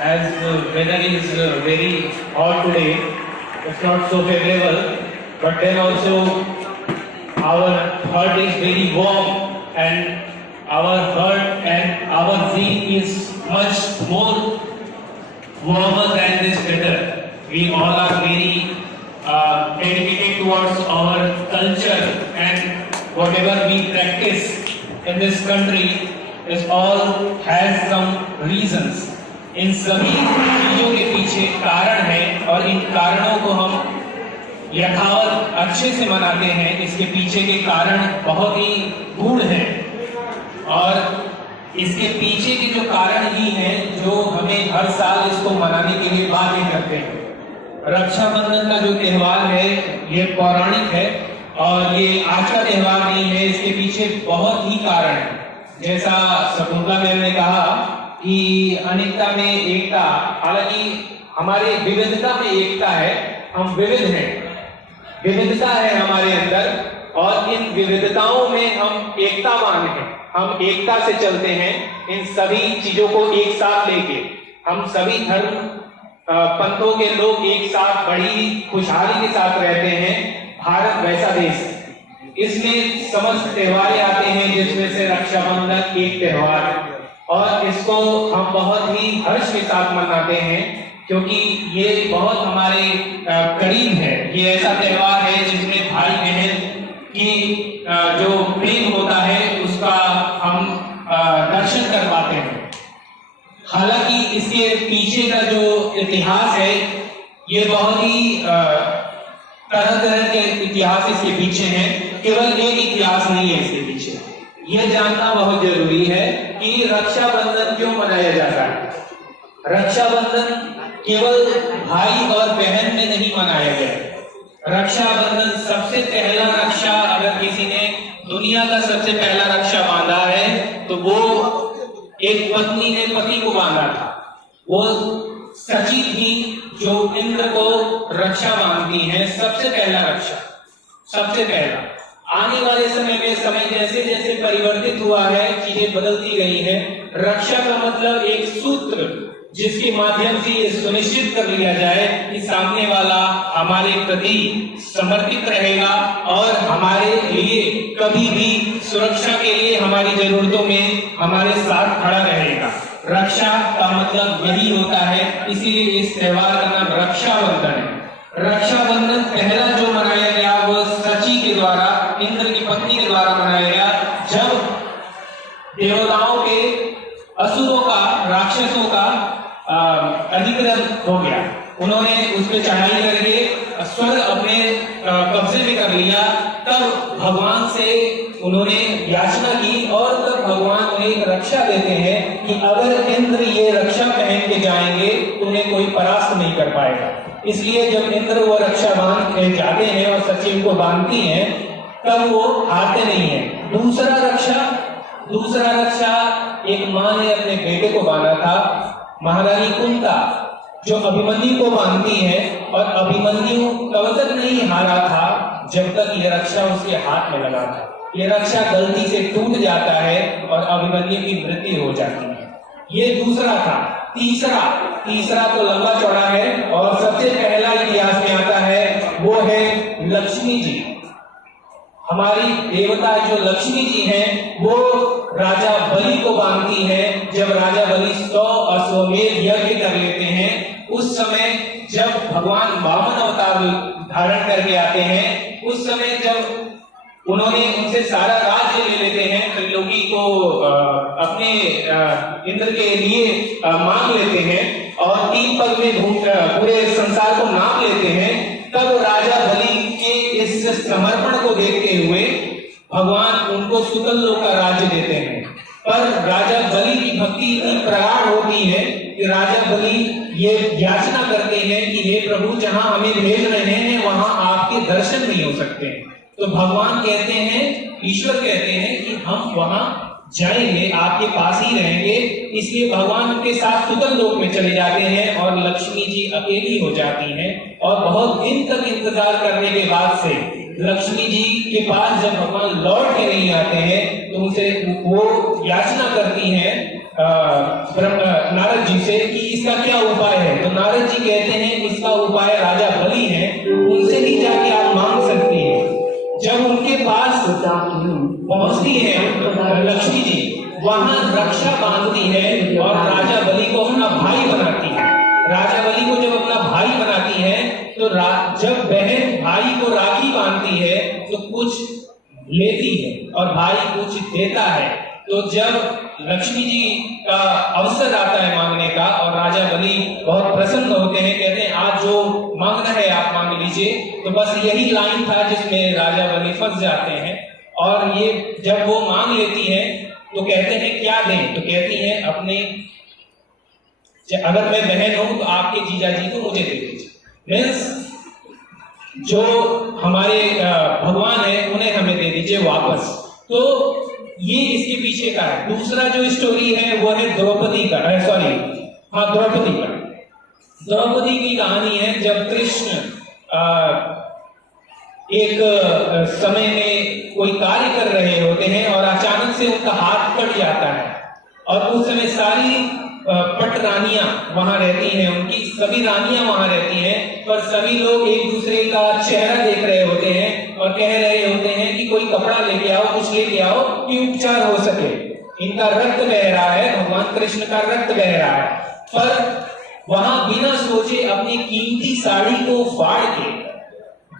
as the weather is very hot today, it's not so favorable, but then also our heart is very warm and our heart and our zeal is much more warmer than this weather. We all are very dedicated towards our culture, and whatever we practice in this country is all has some reasons. इन सभी चीजों के पीछे कारण है और इन कारणों को हम यथावत अच्छे से मनाते हैं। इसके पीछे के कारण बहुत ही गूढ़ हैं और इसके पीछे के जो कारण ही हैं जो हमें हर साल इसको मनाने के लिए बाध्य करते हैं। रक्षाबंधन का जो त्योहार है ये पौराणिक है और ये आज का त्योहार नहीं है, इसके पीछे बहुत ही कारण है। जैसा शकुंतला मैम ने कहा कि अनेकता में एकता, हालांकि हमारे विविधता में एकता है, हम विविध हैं, विविधता है हमारे अंदर और इन विविधताओं में हम एकतावान हैं। हम एकता से चलते हैं, इन सभी चीजों को एक साथ लेके हम सभी धर्म पंथों के लोग एक साथ बड़ी खुशहाली के साथ रहते हैं। भारत वैसा देश, इसमें समस्त त्योहार आते हैं जिसमें से रक्षाबंधन एक त्योहार है और इसको हम बहुत ही हर्ष के साथ मनाते हैं क्योंकि ये बहुत हमारे करीब है। ये ऐसा त्योहार है जिसमें भाई बहन की जो प्रेम होता है उसका हम दर्शन कर पाते हैं। हालांकि इसके पीछे का जो इतिहास है ये बहुत ही तरह तरह के इतिहास इसके पीछे हैं, केवल एक इतिहास नहीं है इसके पीछे। यह जानना बहुत जरूरी है कि रक्षाबंधन क्यों मनाया जाता है। रक्षाबंधन केवल भाई और बहन में नहीं मनाया गया। रक्षाबंधन सबसे पहला रक्षा, अगर किसी ने दुनिया का सबसे पहला रक्षा बांधा है तो वो एक पत्नी ने पति को बांधा था। वो सची थी जो इंद्र को रक्षा बांधती है, सबसे पहला रक्षा, सबसे पहला। आने वाले समय में समय जैसे जैसे परिवर्तित हुआ है, चीजें बदलती गई हैं। रक्षा का मतलब एक सूत्र जिसके माध्यम से ये सुनिश्चित कर लिया जाए कि सामने वाला हमारे प्रति समर्पित रहेगा और हमारे लिए कभी भी सुरक्षा के लिए हमारी जरूरतों में हमारे साथ खड़ा रहेगा। रक्षा का मतलब यही होता है, इसीलिए इस त्योहार का नाम रक्षाबंधन है। रक्षाबंधन पहला जो मनाया गया वो सची के द्वारा, इंद्र की पत्नी के द्वारा मनाया गया, जब देवताओं के, असुरों का, राक्षसों का अधिग्रहण हो गया। उन्होंने उस पर चढ़ाई करके स्वर्ग अपने कब्जे में कर लिया। तब भगवान से उन्होंने याचना की और तब भगवान उन्हें रक्षा देते हैं कि अगर इंद्र ये रक्षा पहन के जाएंगे तो उन्हें कोई परास्त नहीं कर पाएगा। इसलिए जब इंद्र वो रक्षा बांध के जाते हैं और सची को बांधती हैं तब वो हारते नहीं है। दूसरा रक्षा एक माँ ने अपने बेटे को बांधा था, महारानी कुंता जो अभिमन्यु को बांधती है और अभिमन्यु तब तक नहीं हारा था जब तक यह रक्षा उसके हाथ में लगा था। यह रक्षा गलती से टूट जाता है और अभिमन्यु की मृत्यु हो जाती है। ये दूसरा था। तीसरा तो लंबा चौड़ा है और सबसे पहला इतिहास में आता है वो है लक्ष्मी जी। हमारी देवता जो लक्ष्मी जी हैं वो राजा बलि को बांधती है। जब राजा बलि 100 अश्वमेध यज्ञ कर लेते हैं, उस समय जब भगवान वामन अवतार धारण करके आते हैं, उस समय जब उन्होंने उनसे सारा राज्य ले लेते हैं, त्रिलोकी को अपने इंद्र के लिए मांग लेते हैं और 3 पग में पूरे संसार को नाप लेते हैं, तब राजा बलि के इस समर्पण को देखते हुए भगवान उनको सुतल लोक का राज्य देते हैं। पर राजा बलि की भक्ति इतनी प्रगाढ़ होती है कि राजा बलि ये याचना करते हैं कि हे प्रभु, जहां हमें भेज रहे हैं वहां आपके दर्शन नहीं हो सकते। तो भगवान कहते हैं, ईश्वर कहते हैं कि हम वहां जाएंगे, आपके पास ही रहेंगे। इसलिए भगवान उनके साथ सुतल लोक में चले जाते हैं और लक्ष्मी जी अकेली हो जाती हैं और बहुत दिन तक इंतजार करने के बाद से लक्ष्मी जी के पास जब भगवान लौट के नहीं आते हैं तो उनसे वो याचना करती हैं नारद जी से कि इसका क्या उपाय है। तो नारद जी कहते हैं इसका उपाय राजा बलि है, उनसे ही जाके आप मांग सकती है। जब उनके पास पहुंचती है लक्ष्मी जी, वहां रक्षा बांधती है और राजा बलि को अपना भाई बनाती है। राजा बलि को जब अपना भाई बनाती है तो जब बहन भाई को राखी बांधती है तो कुछ लेती है और भाई कुछ देता है। तो जब लक्ष्मी जी का अवसर आता है मांगने का और राजा बलि बहुत प्रसन्न होते हैं, कहते हैं आज जो मांगना है आप मांग लीजिए। तो बस यही लाइन था जिसमें राजा बलि फंस जाते हैं। और ये जब वो मांग लेती हैं तो कहते हैं क्या दें, तो कहती हैं अपने, अगर मैं बहन हूं तो आपके जीजा जी को मुझे दे दीजिए, मीन्स जो हमारे भगवान है उन्हें हमें दे दीजिए वापस। तो ये इसके पीछे का है। दूसरा जो स्टोरी है वो है द्रौपदी का, द्रौपदी का। द्रौपदी की कहानी है जब कृष्ण एक समय में कोई कार्य कर रहे होते हैं और अचानक से उनका हाथ कट जाता है और उस समय सारी पट रानियां वहां रहती हैं, उनकी सभी रानियां वहां रहती हैं, पर सभी लोग एक दूसरे का चेहरा देख रहे होते हैं और कह रहे होते हैं कि कोई कपड़ा लेके आओ, कुछ लेके आओ कि उपचार हो सके। इनका रक्त बह रहा है, भगवान कृष्ण का रक्त बह रहा है, पर वहां बिना सोचे अपनी कीमती साड़ी को फाड़ के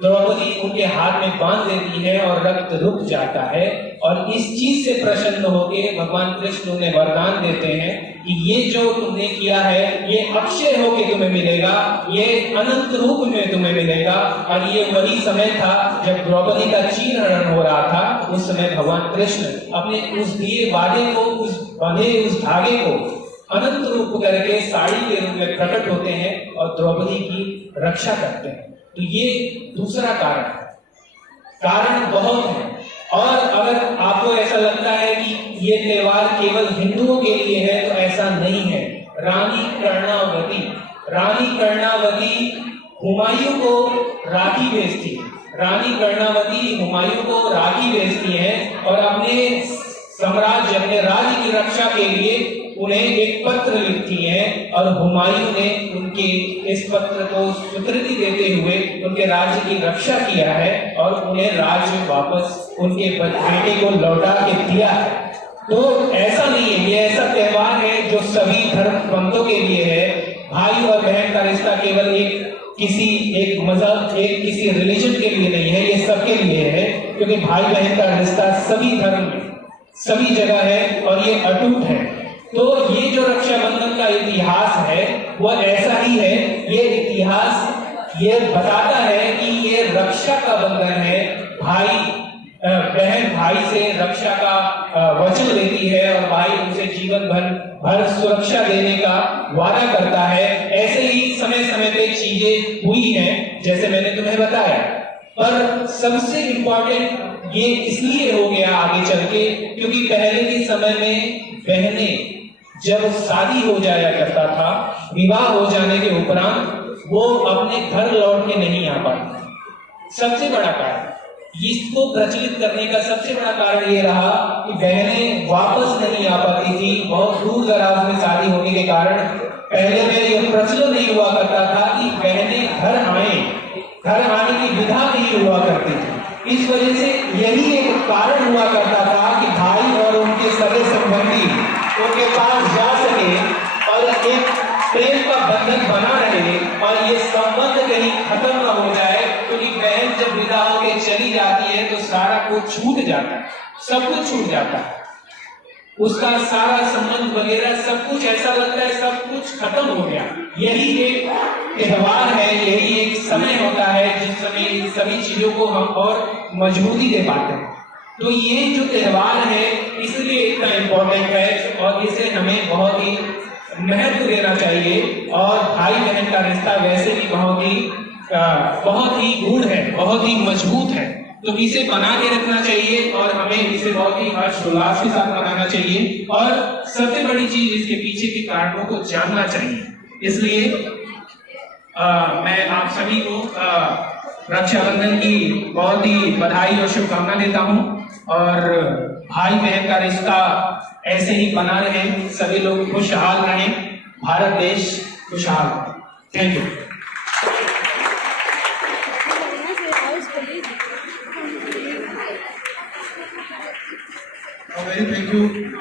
द्रौपदी उनके हाथ में बांध देती है और रक्त रुक जाता है। और इस चीज से प्रसन्न होकर भगवान कृष्ण उन्हें वरदान देते हैं कि ये जो तुमने किया है ये अक्षय होके तुम्हें मिलेगा, ये अनंत रूप में तुम्हें मिलेगा। और ये वही समय था जब द्रौपदी का चीर हरण हो रहा था। उस समय भगवान कृष्ण अपने उस दिए वादे को, उस बंधे उस धागे को अनंत रूप करके साड़ी के रूप में प्रकट होते हैं और द्रौपदी की रक्षा करते हैं। तो ये दूसरा कारण बहुत है। और अगर आपको ऐसा लगता है कि ये त्योहार केवल हिंदुओं के लिए है तो ऐसा नहीं है। रानी कर्णावती हुमायूं को राखी भेजती है। रानी कर्णावती हुमायूं को राखी भेजती है और अपने साम्राज्य, अपने राज्य की रक्षा के लिए उन्हें एक पत्र लिखती है और हुमायूं ने उनके इस पत्र को स्वीकृति देते हुए उनके राज्य की रक्षा किया है और उन्हें राज्य वापस उनके बेटे को लौटा के दिया है। तो ऐसा नहीं है, ये ऐसा त्योहार है जो सभी धर्म पंथों के लिए है। भाई और बहन का रिश्ता केवल एक मजहब, किसी रिलीजन के लिए नहीं है, ये सबके लिए है, क्योंकि भाई बहन का रिश्ता सभी धर्म में सभी जगह है और ये अटूट है। तो ये जो रक्षाबंधन का इतिहास है वो ऐसा ही है। ये इतिहास ये बताता है कि ये रक्षा का बंधन है। बहन भाई से रक्षा का वचन लेती है और भाई उसे जीवन भर सुरक्षा देने का वादा करता है। ऐसे ही समय समय पे चीजें हुई हैं जैसे मैंने तुम्हें बताया। पर सबसे इम्पोर्टेंट ये इसलिए हो गया आगे चल के क्योंकि पहले के समय में बहनें जब शादी हो जाया करता था, विवाह हो जाने के उपरांत वो अपने घर लौट के नहीं आ पाती। सबसे बड़ा कारण, इसको प्रचलित करने का सबसे बड़ा कारण ये रहा कि बहनें वापस नहीं आ पाती थी। बहुत दूर दराज में शादी होने के कारण पहले में यह प्रचलन नहीं हुआ करता था कि बहनें घर आने की विधा नहीं हुआ करती थी। इस वजह से यही एक कारण हुआ करता था कि भाई और उनके सगे संबंधी उनके पास जा सके और एक प्रेम का बंधन बना रहे और ये संबंध कहीं खत्म न हो जाए। क्योंकि बहन जब विदा होकर चली जाती है तो सारा कुछ छूट जाता है, सब कुछ छूट जाता है, उसका सारा संबंध वगैरह सब कुछ ऐसा लगता है सब कुछ खत्म हो गया। यही एक त्योहार है, यही एक समय होता है जिस समय इन सभी चीजों को हम और मजबूती दे पाते हैं। तो ये जो त्योहार है इसलिए इतना इम्पोर्टेंट है और इसे हमें बहुत ही महत्व देना चाहिए। और भाई बहन का रिश्ता वैसे भी बहुत ही गूढ़ है, बहुत ही मजबूत है, तो इसे बना के रखना चाहिए और हमें इसे बहुत ही हर्षोल्लास के साथ मनाना चाहिए और सबसे बड़ी चीज इसके पीछे के कारणों को जानना चाहिए। इसलिए मैं आप सभी को रक्षाबंधन की बहुत ही बधाई और शुभकामना देता हूँ और भाई बहन का रिश्ता ऐसे ही बना रहे, सभी लोग खुशहाल रहें। भारत देश खुशहाल हो। Thank you.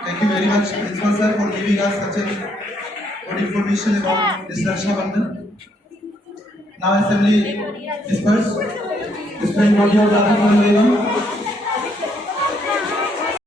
Thank you very much, Principal Sir, for giving us such a good information about this Raksha Bandhan. Now assembly dispersed. Displaying body of Radha Bandhan.